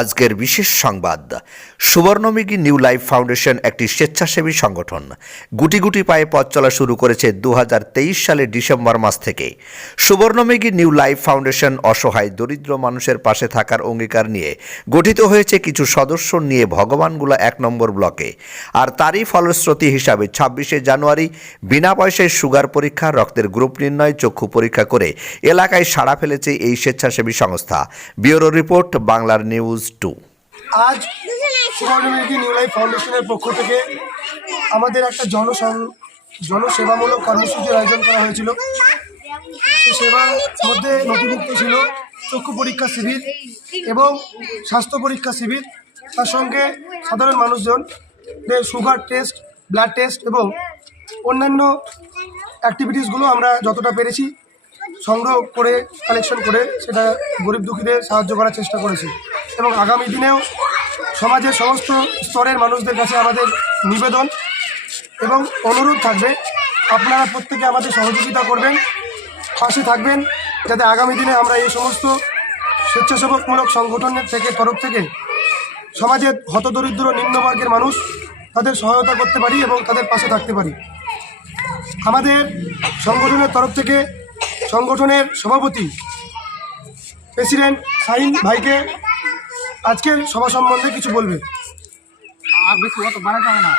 আজকের বিশেষ সংবাদ। সুবর্ণমুখী নিউ লাইফ ফাউন্ডেশন একটি স্বেচ্ছাসেবী সংগঠন। গুটি গুটি পায়ে পথ চলা শুরু করেছে 2023 সালের ডিসেম্বর মাস থেকে। সুবর্ণমুখী নিউ লাইফ ফাউন্ডেশন অসহায় দরিদ্র মানুষের পাশে থাকার অঙ্গীকার নিয়ে গঠিত হয়েছে কিছু সদস্য নিয়ে ভগবানগোলা 1 নম্বর ব্লকে। আর তারই ফলশ্রুতি হিসাবে 26শে জানুয়ারি বিনা পয়সায় সুগার পরীক্ষা, রক্তের গ্রুপ নির্ণয়, চক্ষু পরীক্ষা করে এলাকায় সাড়া ফেলেছে এই স্বেচ্ছাসেবী সংস্থা। ব্যুরো রিপোর্ট, বাংলার নিউজ 2। আজ সুবর্ণমুখী নিউ লাইফ ফাউন্ডেশনের পক্ষ থেকে আমাদের একটা জনসেবামূলক কর্মসূচির আয়োজন করা হয়েছিল। সেই সেবার মধ্যে নথিভুক্ত ছিল চক্ষু পরীক্ষা শিবির এবং স্বাস্থ্য পরীক্ষা শিবির। তার সঙ্গে সাধারণ মানুষজনদের সুগার টেস্ট, ব্লাড টেস্ট এবং অন্যান্য অ্যাক্টিভিটিসগুলো আমরা যতটা পেরেছি সংগ্রহ করে, কালেকশন করে সেটা গরিব দুঃখীদের সাহায্য করার চেষ্টা করেছি। এবং আগামী দিনেও সমাজের সমস্ত স্তরের মানুষদের কাছে আমাদের নিবেদন এবং অনুরোধ থাকবে, আপনারা প্রত্যেকে আমাদের সহযোগিতা করবেন, পাশে থাকবেন, যাতে আগামী দিনে আমরা এই সমস্ত স্বেচ্ছাসেবকমূলক সংগঠনের তরফ থেকে সমাজের হতদরিদ্র নিম্নবর্গের মানুষ তাদের সহায়তা করতে পারি এবং তাদের পাশে থাকতে পারি। আমাদের সংগঠনের তরফ থেকে সংগঠনের সভাপতি প্রেসিডেন্ট শাহিন ভাইকে আজকের সভা সম্বন্ধে কিছু বলবে। আর বেশি অত বাড়াতে হবে না।